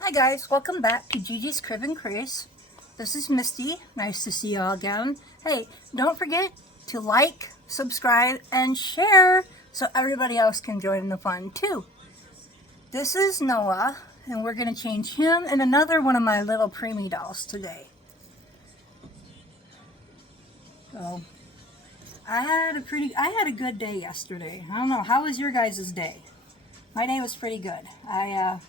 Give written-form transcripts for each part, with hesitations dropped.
Hi guys, welcome back to Gigi's Crib and Crease. This is Misty. Nice to see you all again. Hey, don't forget to like, subscribe, and share so everybody else can join the fun too. This is Noah, and we're going to change him and another one of my little preemie dolls today. So, I had a good day yesterday. I don't know, how was your guys' day? My day was pretty good. I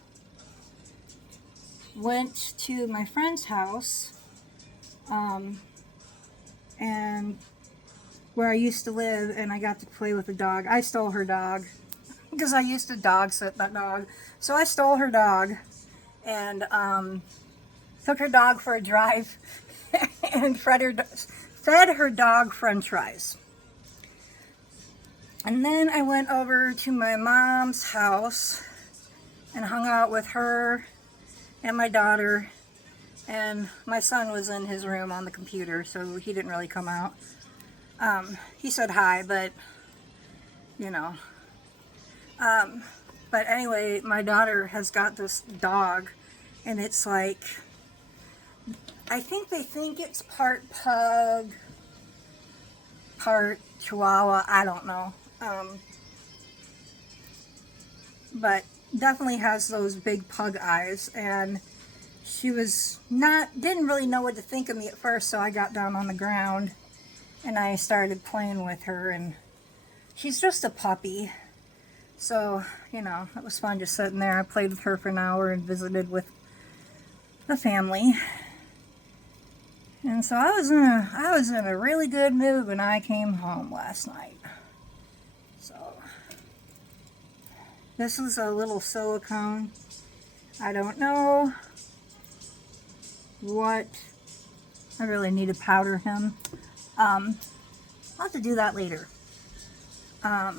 went to my friend's house, and where I used to live, and I got to play with a dog. I stole her dog because I used to dog sit that dog. So I stole her dog and took her dog for a drive and fed her dog French fries. And then I went over to my mom's house and hung out with her and my daughter, and my son was in his room on the computer, so he didn't really come out. He said hi, but you know. But anyway, my daughter has got this dog, and it's like, I think they think it's part pug, part chihuahua, I don't know. But definitely has those big pug eyes, and she didn't really know what to think of me at first, so I got down on the ground and I started playing with her, and she's just a puppy. So, you know, it was fun just sitting there. I played with her for an hour and visited with the family. And so I was in a really good mood when I came home last night. So, this is a little silicone. I don't know what, I really need to powder him. I'll have to do that later. I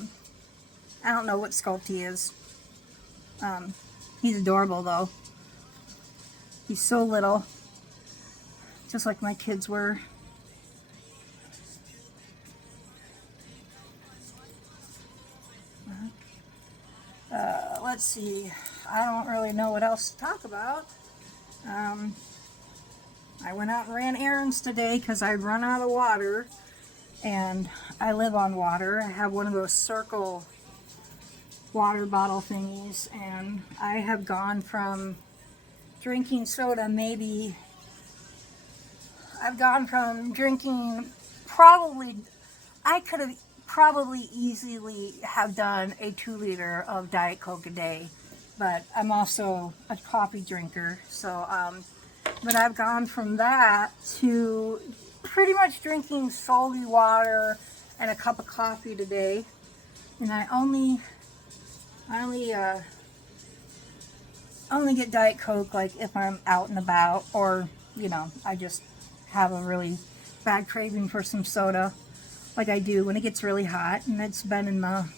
don't know what sculpt he is. He's adorable though. He's so little. Just like my kids were. Let's see. I don't really know what else to talk about. I went out and ran errands today because I'd run out of water. And I live on water. I have one of those circle water bottle thingies, and I have gone from drinking soda I've gone from drinking I could have probably easily have done a 2 liter of Diet Coke a day, but I'm also a coffee drinker, so but I've gone from that to pretty much drinking solely water and a cup of coffee today, and I only get Diet Coke like if I'm out and about, or you know, I just have a really bad craving for some soda, like I do when it gets really hot, and it's been in the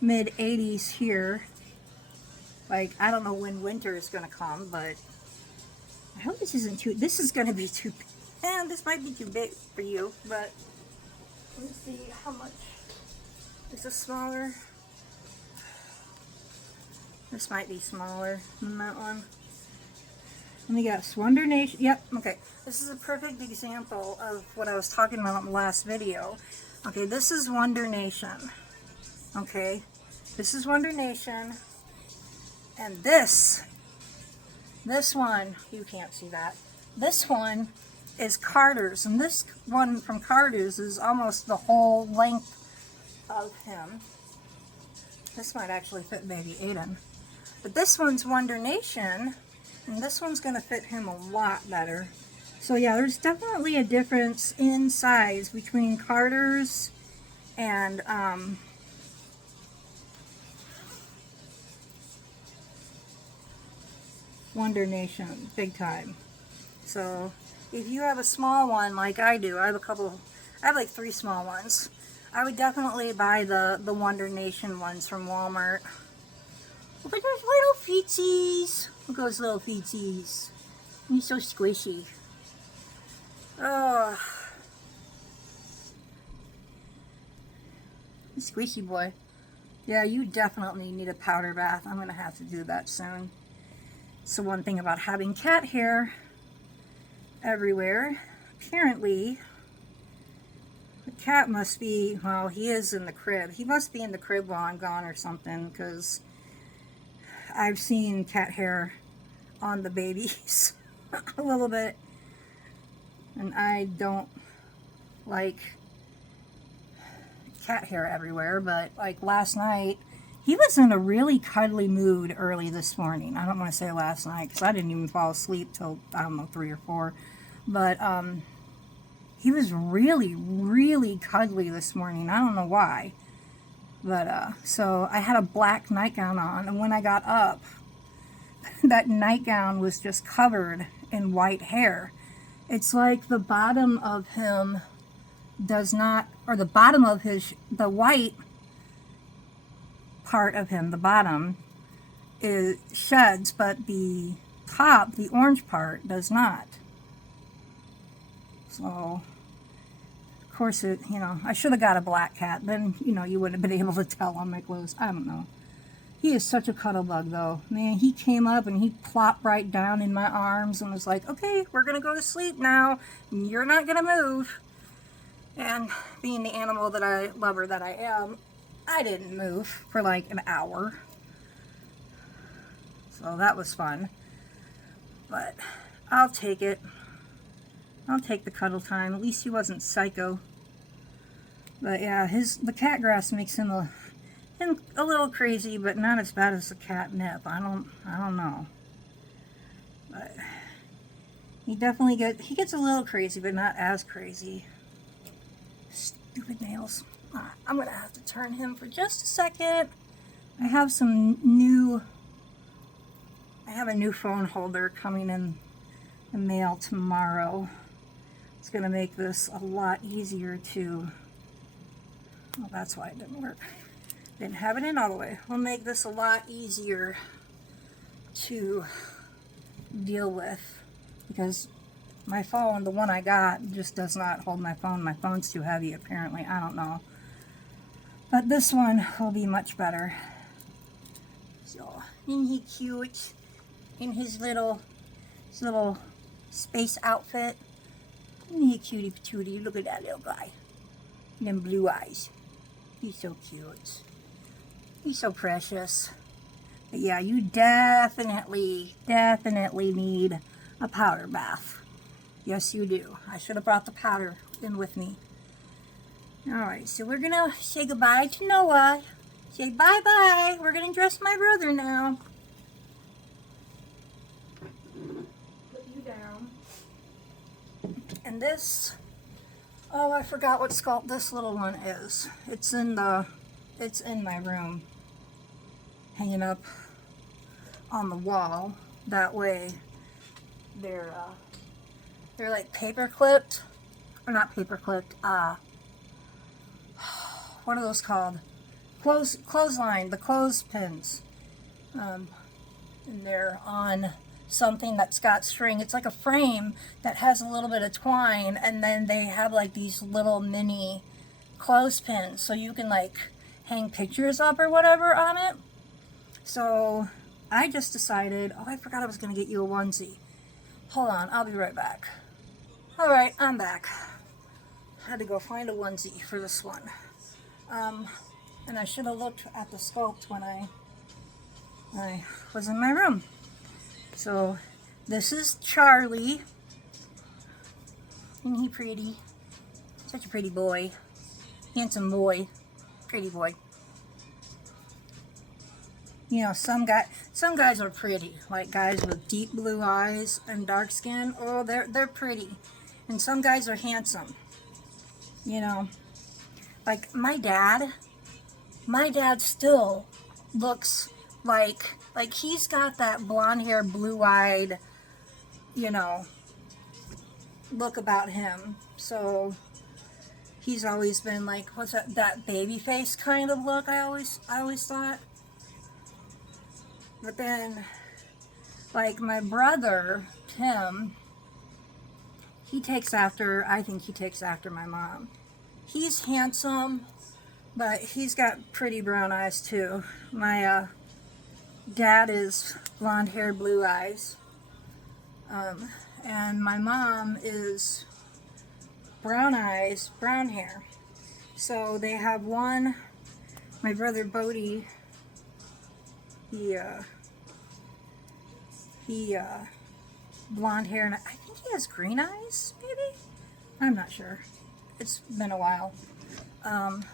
mid 80s here. Like, I don't know when winter is gonna come, but I hope this isn't too. This is gonna be too. And this might be too big for you, but let me see how much. Is this smaller? This might be smaller than that one. Let me guess. Wonder Nation. Yep. Okay. This is a perfect example of what I was talking about in the last video. Okay. This is Wonder Nation. Okay. This is Wonder Nation. And this one, you can't see that. This one is Carter's. And this one from Carter's is almost the whole length of him. This might actually fit baby Aiden. But this one's Wonder Nation, and this one's going to fit him a lot better. So yeah, there's definitely a difference in size between Carter's and Wonder Nation, big time. So if you have a small one like I do, I have like 3 small ones. I would definitely buy the Wonder Nation ones from Walmart. Look at those little feetsies. Look at those little feetsies. He's so squishy. Oh. Squishy boy. Yeah, you definitely need a powder bath. I'm going to have to do that soon. So one thing about having cat hair everywhere, apparently the cat must be, well, he is in the crib. He must be in the crib while I'm gone or something, because I've seen cat hair on the babies a little bit, and I don't like cat hair everywhere. But like last night, he was in a really cuddly mood early this morning. I don't want to say last night because I didn't even fall asleep till, I don't know, 3 or 4. But he was really, really cuddly this morning. I don't know why. But so I had a black nightgown on, and when I got up, that nightgown was just covered in white hair. It's like the bottom of him does not, or the bottom of his, the white part of him, the bottom, is sheds, but the top, the orange part, does not. So, of course, it, you know, I should have got a black cat. Then, you know, you wouldn't have been able to tell on my clothes. I don't know. He is such a cuddle bug, though. Man, he came up and he plopped right down in my arms and was like, okay, we're going to go to sleep now. You're not going to move. And being the animal lover that I am, I didn't move for like an hour. So that was fun. But I'll take it. I'll take the cuddle time. At least he wasn't psycho. But yeah, the cat grass makes him a little crazy, but not as bad as the catnip. I don't know. But he definitely gets a little crazy, but not as crazy. Stupid nails. I'm gonna have to turn him for just a second. I have a new phone holder coming in the mail tomorrow. It's gonna make this a lot easier to, well, that's why it didn't work. Didn't have it in all the way. We'll make this a lot easier to deal with, because my phone, the one I got, just does not hold my phone. My phone's too heavy, apparently. I don't know. But this one will be much better. So, isn't he cute in his little space outfit? Isn't he cutie patootie? Look at that little guy. And them blue eyes. He's so cute. He's so precious. But yeah, you definitely need a powder bath. Yes, you do. I should have brought the powder in with me. Alright, so we're gonna say goodbye to Noah. Say bye-bye. We're gonna dress my brother now. Put you down. And this, oh, I forgot what sculpt this little one is. It's in my room, hanging up on the wall. That way, they're like paper clipped, or not paper clipped. What are those called? Clothesline, the clothespins. And they're on something that's got string. It's like a frame that has a little bit of twine, and then they have like these little mini clothespins, so you can like hang pictures up or whatever on it. So I just decided, oh, I forgot I was going to get you a onesie. Hold on, I'll be right back. Alright, I'm back. Had to go find a onesie for this one. And I should have looked at the sculpt when I was in my room. So this is Charlie. Isn't he pretty? Such a pretty boy. Handsome boy. Pretty boy. You know, some guys are pretty. Like guys with deep blue eyes and dark skin. Oh, they're pretty. And some guys are handsome. You know, like my dad still looks like he's got that blonde hair, blue-eyed, you know, look about him. So he's always been like, what's that baby face kind of look I always thought. But then, like my brother, Tim, I think he takes after my mom. He's handsome, but he's got pretty brown eyes too. My dad is blonde hair, blue eyes. And my mom is brown eyes, brown hair. So they have one, my brother Bodie, he blonde hair, and I think he has green eyes, maybe? I'm not sure. It's been a while. And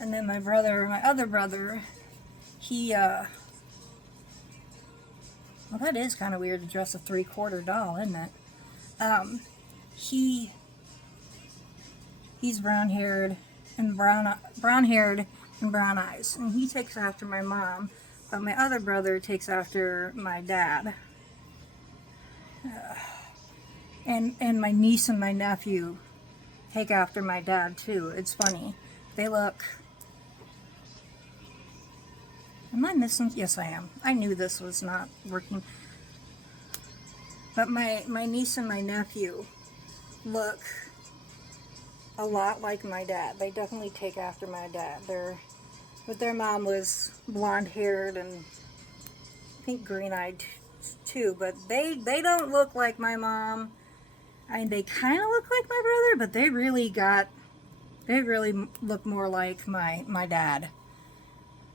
then my other brother, he, well, that is kind of weird to dress a 3/4 doll, isn't it? He's brown-haired and brown eyes, and he takes after my mom, but my other brother takes after my dad. And my niece and my nephew take after my dad too. It's funny. They look... Am I missing? Yes, I am. I knew this was not working. But my niece and my nephew look a lot like my dad. They definitely take after my dad. But their mom was blonde-haired and I think green-eyed too. But they don't look like my mom. I mean, they kind of look like my brother, but they really look more like my dad.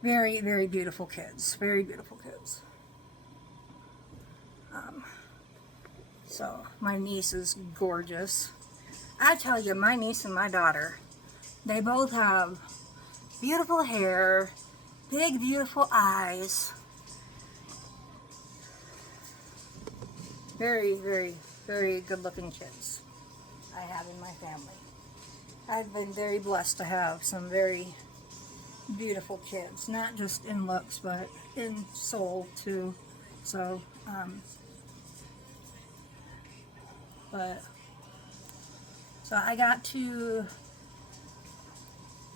Very, very beautiful kids. Very beautiful kids. So, my niece is gorgeous. I tell you, my niece and my daughter, they both have beautiful hair, big, beautiful eyes. Very, very, very good-looking kids I have in my family. I've been very blessed to have some very beautiful kids, not just in looks, but in soul, too. So, so I got to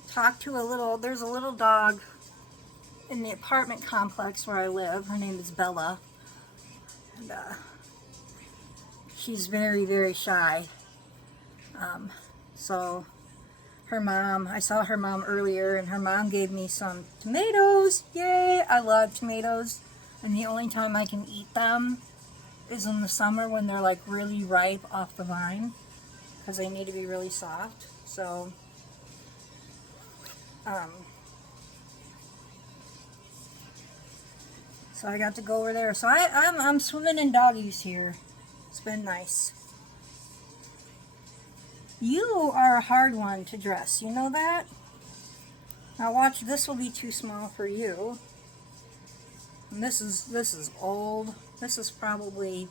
talk to there's a little dog in the apartment complex where I live. Her name is Bella. And, she's very, very shy. So her mom, I saw her mom earlier, and her mom gave me some tomatoes. Yay! I love tomatoes. And the only time I can eat them is in the summer when they're like really ripe off the vine, because they need to be really soft. So so I got to go over there. So I'm swimming in doggies here. It's been nice. You are a hard one to dress. You know that? Now watch, this will be too small for you. And this is old. This is probably,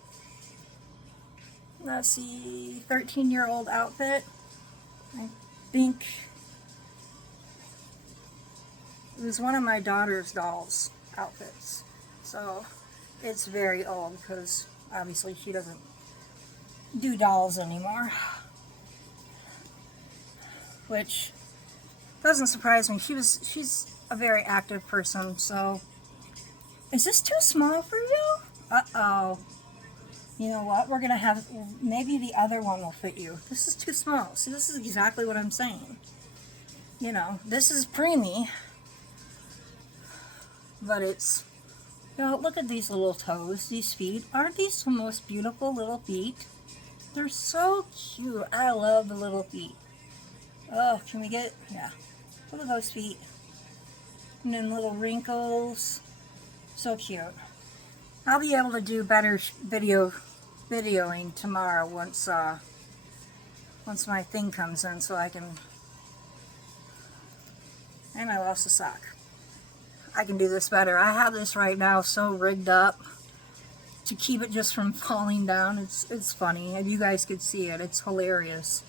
let's see, 13-year-old outfit. I think it was one of my daughter's dolls' outfits. So it's very old because obviously she doesn't do dolls anymore. Which doesn't surprise me. She's a very active person, so. Is this too small for you? Uh-oh. You know what? We're going to have, maybe the other one will fit you. This is too small. See, this is exactly what I'm saying. You know, this is preemie. But it's, you know, look at these little toes, these feet. Aren't these the most beautiful little feet? They're so cute. I love the little feet. Oh, can we get, yeah. Look at those feet. And then little wrinkles. So cute. I'll be able to do better videoing tomorrow once my thing comes in, so I can. And I lost a sock. I can do this better. I have this right now so rigged up to keep it just from falling down. It's funny. If you guys could see it, it's hilarious.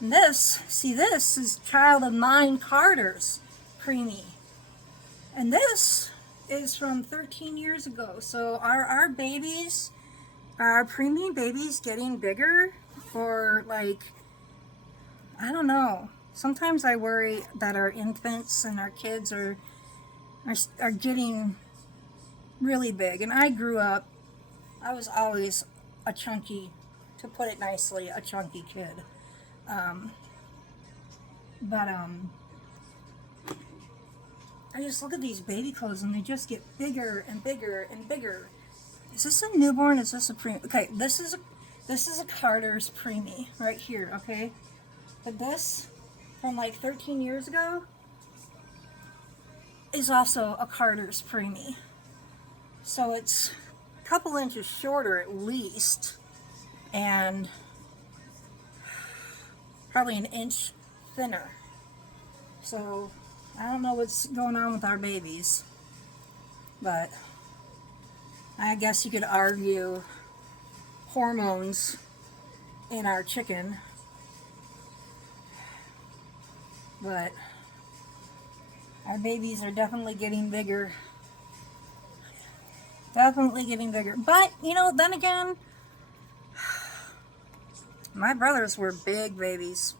And this is child of mine, Carter's preemie, and this is from 13 years ago. So our babies, our preemie babies, getting bigger, or like, I don't know. Sometimes I worry that our infants and our kids are getting really big. And I grew up, I was always a chunky, to put it nicely, a chunky kid. I just look at these baby clothes and they just get bigger and bigger and bigger. Is this a newborn? Is this a preemie? Okay, this is a Carter's preemie right here, okay? But this, from like 13 years ago, is also a Carter's preemie. So it's a couple inches shorter at least, and probably an inch thinner. So I don't know what's going on with our babies, but I guess you could argue hormones in our chicken, but our babies are definitely getting bigger. Definitely getting bigger. But, you know, then again, my brothers were big babies.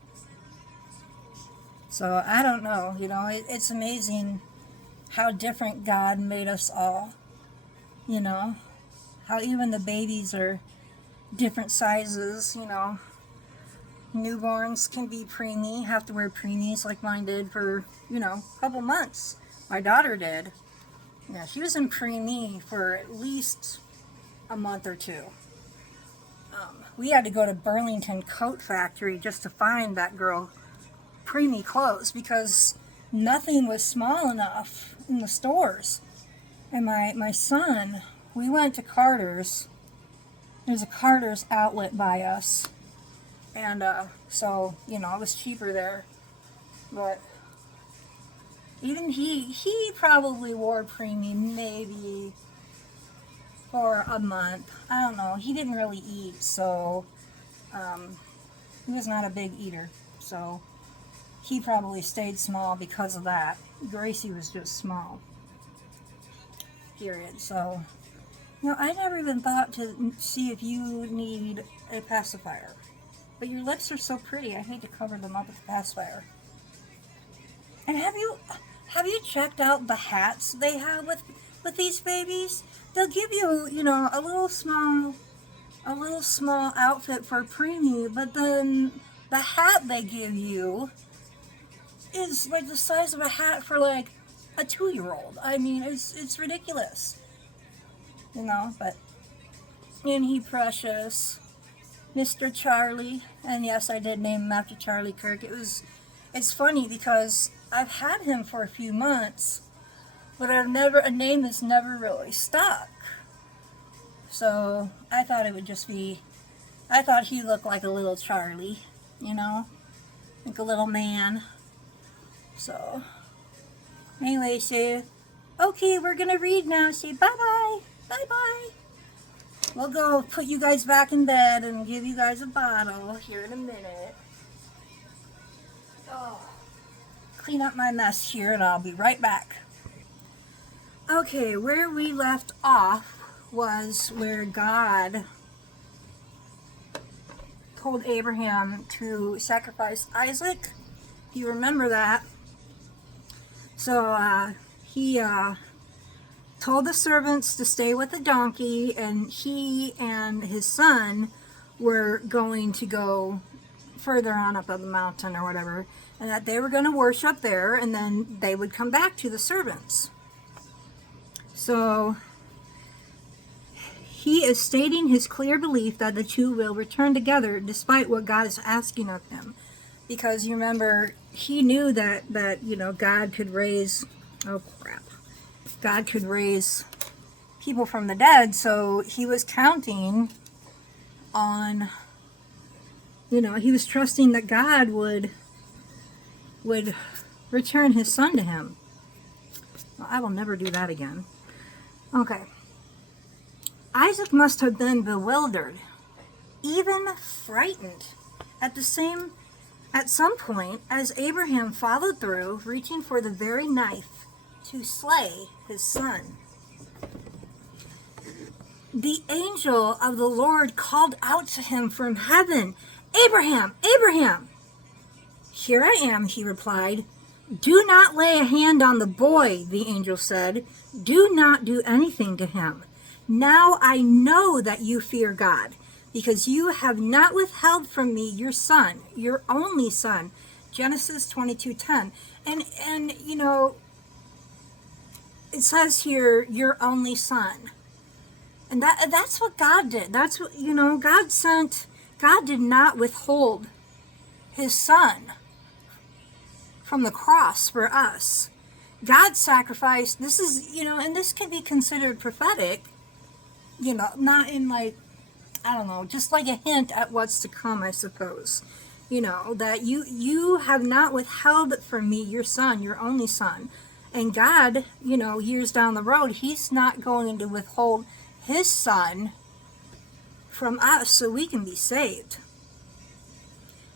So I don't know, you know, it's amazing how different God made us all. You know, how even the babies are different sizes, you know. Newborns can be preemie, have to wear preemies like mine did for, you know, a couple months. My daughter did. Yeah, she was in preemie for at least a month or two. We had to go to Burlington Coat Factory just to find that girl preemie clothes because nothing was small enough in the stores. And my son, we went to Carter's. There's a Carter's outlet by us. And so, you know, it was cheaper there. But even he probably wore preemie maybe for a month. I don't know. He didn't really eat, so he was not a big eater. So he probably stayed small because of that. Gracie was just small. Period. So, you know, I never even thought to see if you need a pacifier. But your lips are so pretty. I hate to cover them up with a pacifier. And have you checked out the hats they have with these babies? They'll give you, you know, a little small outfit for a preemie, but then the hat they give you is like the size of a hat for like a 2-year-old. I mean, it's ridiculous. You know, but isn't he precious? Mr. Charlie. And yes, I did name him after Charlie Kirk. It's funny because I've had him for a few months, but a name that's never really stuck. So I thought it would just be, I thought he looked like a little Charlie, you know, like a little man. So anyway, so okay, we're gonna read now. Say bye-bye. Bye-bye. We'll go put you guys back in bed and give you guys a bottle here in a minute. Oh, clean up my mess here and I'll be right back. Okay, where we left off was where God told Abraham to sacrifice Isaac. You remember that? So he told the servants to stay with the donkey, and he and his son were going to go further on up on the mountain or whatever, and that they were going to worship there, and then they would come back to the servants. So he is stating his clear belief that the two will return together despite what God is asking of him. Because you remember, he knew that you know, God could raise, oh crap, God could raise people from the dead, so he was counting on, you know, he was trusting that God would return his son to him. Well, I will never do that again. Okay. Isaac must have been bewildered, even frightened, at some point as Abraham followed through, reaching for the very knife to slay his son. The angel of the Lord called out to him from heaven, "Abraham, Abraham!" "Here I am," he replied. "Do not lay a hand on the boy," the angel said. "Do not do anything to him. Now I know that you fear God, because you have not withheld from me your son, your only son." Genesis 22:10. And you know, it says here, your only son. And that's what God did. That's what, God did not withhold his son from the cross for us. God sacrificed, this is, and this can be considered prophetic, not in like, I don't know, just like a hint at what's to come, I suppose. That you have not withheld from me your son, your only son. And God, years down the road, he's not going to withhold his son from us so we can be saved.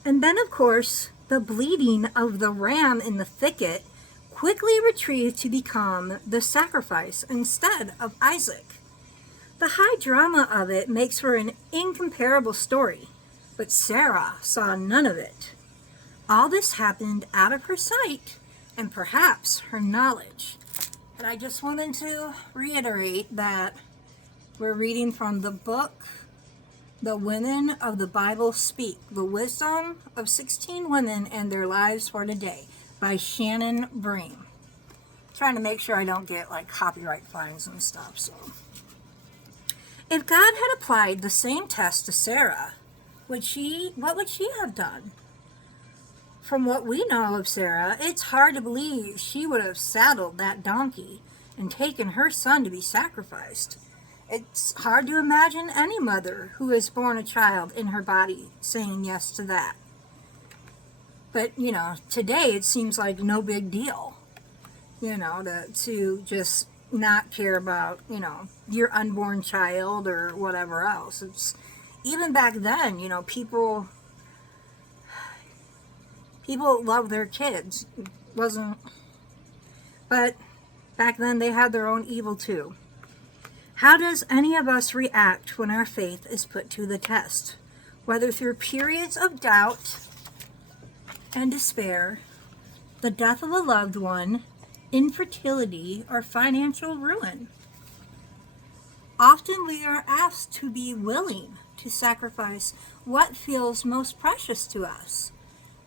And then, of course, the bleating of the ram in the thicket quickly retrieved to become the sacrifice instead of Isaac. The high drama of it makes for an incomparable story, but Sarah saw none of it. All this happened out of her sight and perhaps her knowledge. But I just wanted to reiterate that we're reading from the book, The Women of the Bible Speak, The Wisdom of 16 Women and Their Lives for Today by Shannon Bream. Trying to make sure I don't get like copyright fines and stuff. So, if God had applied the same test to Sarah, what would she have done? From what we know of Sarah, it's hard to believe she would have saddled that donkey and taken her son to be sacrificed. It's hard to imagine any mother who has borne a child in her body saying yes to that. But, today it seems like no big deal, to just not care about, your unborn child or whatever else. It's even back then, people love their kids. But back then they had their own evil too. How does any of us react when our faith is put to the test? Whether through periods of doubt and despair, the death of a loved one, infertility, or financial ruin. Often we are asked to be willing to sacrifice what feels most precious to us.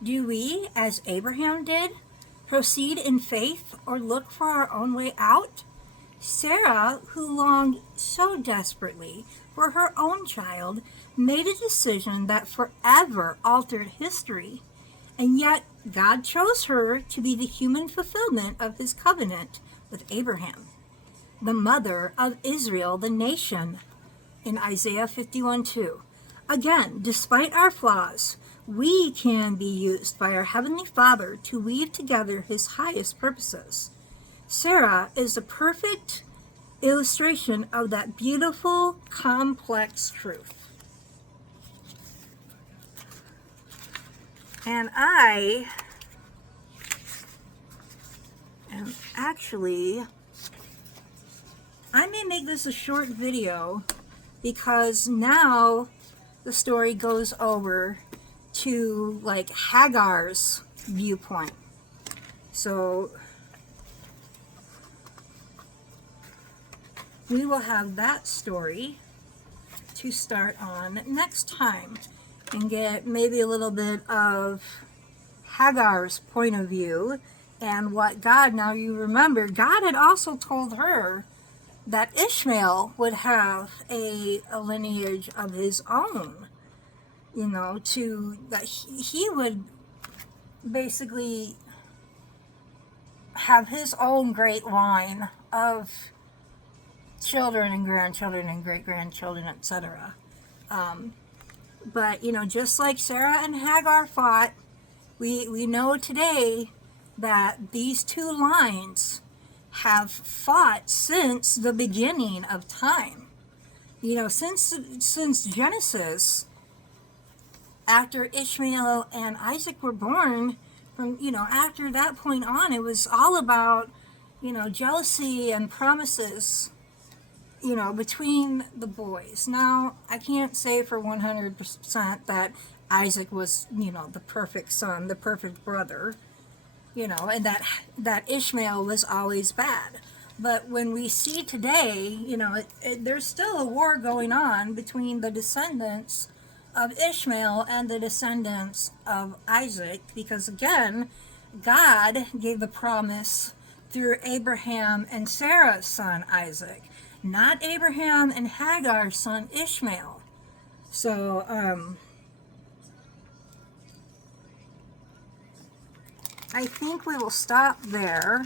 Do we, as Abraham did, proceed in faith or look for our own way out? Sarah, who longed so desperately for her own child, made a decision that forever altered history. And yet, God chose her to be the human fulfillment of his covenant with Abraham, the mother of Israel, the nation, in Isaiah 51:2. Again, despite our flaws, we can be used by our Heavenly Father to weave together his highest purposes. Sarah is the perfect illustration of that beautiful, complex truth. And I may make this a short video because now the story goes over to like Hagar's viewpoint. So we will have that story to start on next time and get maybe a little bit of Hagar's point of view and what God, now you remember, God had also told her that Ishmael would have a lineage of his own, that he would basically have his own great line of children and grandchildren and great-grandchildren, etc. But, just like Sarah and Hagar fought, we know today that these two lines have fought since the beginning of time. Since Genesis, after Ishmael and Isaac were born, after that point on, it was all about, jealousy and promises, between the boys. Now, I can't say for 100% that Isaac was, the perfect son, the perfect brother, and that Ishmael was always bad. But when we see today, there's still a war going on between the descendants of Ishmael and the descendants of Isaac, because again, God gave the promise through Abraham and Sarah's son Isaac, not Abraham and Hagar's son Ishmael. So, I think we will stop there.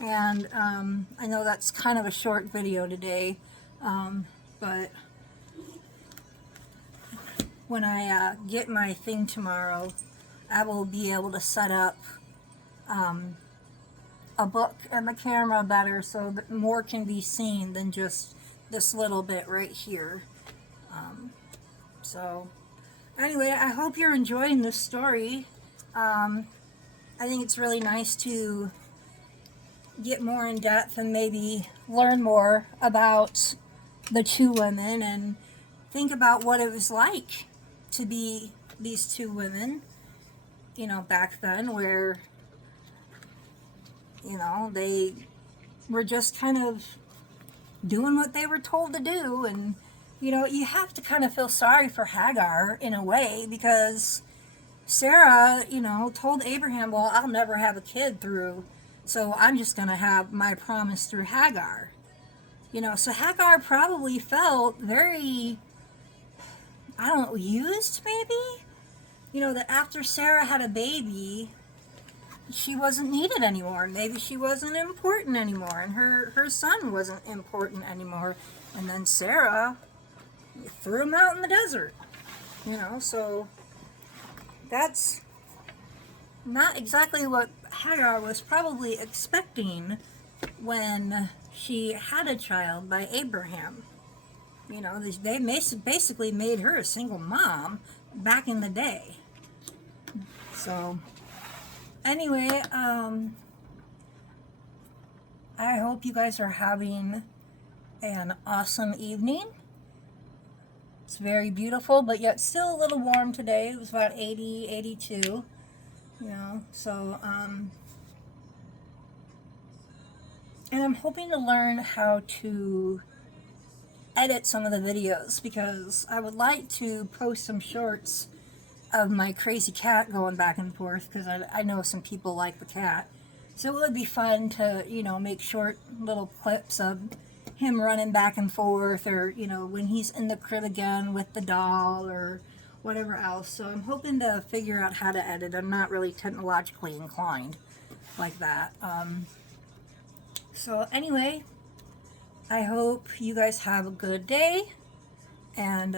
And I know that's kind of a short video today, but when I get my thing tomorrow, I will be able to set up a book and the camera better so that more can be seen than just this little bit right here. So anyway, I hope you're enjoying this story. I think it's really nice to get more in depth and maybe learn more about the two women and think about what it was like to be these two women, you know, back then, where, you know, they were just kind of doing what they were told to do. And, you know, you have to kind of feel sorry for Hagar in a way, because Sarah, you know, told Abraham, well, I'll never have a kid through, so I'm just going to have my promise through Hagar. You know, so Hagar probably felt very, I don't know, used maybe? You know, that after Sarah had a baby, she wasn't needed anymore. Maybe she wasn't important anymore, and her son wasn't important anymore. And then Sarah threw him out in the desert. You know, so that's not exactly what Hagar was probably expecting when she had a child by Abraham. You know, they basically made her a single mom back in the day. So anyway, I hope you guys are having an awesome evening. It's very beautiful, but yet still a little warm today. It was about 80, 82, you know, so, and I'm hoping to learn how to edit some of the videos, because I would like to post some shorts of my crazy cat going back and forth, because I know some people like the cat. So it would be fun to, you know, make short little clips of him running back and forth, or, you know, when he's in the crib again with the doll or whatever else. So I'm hoping to figure out how to edit. I'm not really technologically inclined like that. So anyway, I hope you guys have a good day, and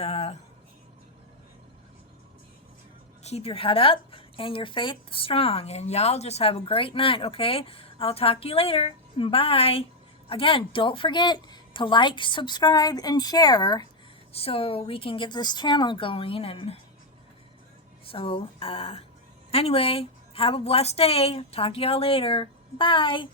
keep your head up and your faith strong, and y'all just have a great night, okay? I'll talk to you later. Bye. Again, don't forget to like, subscribe, and share so we can get this channel going. And so anyway, have a blessed day. Talk to y'all later. Bye.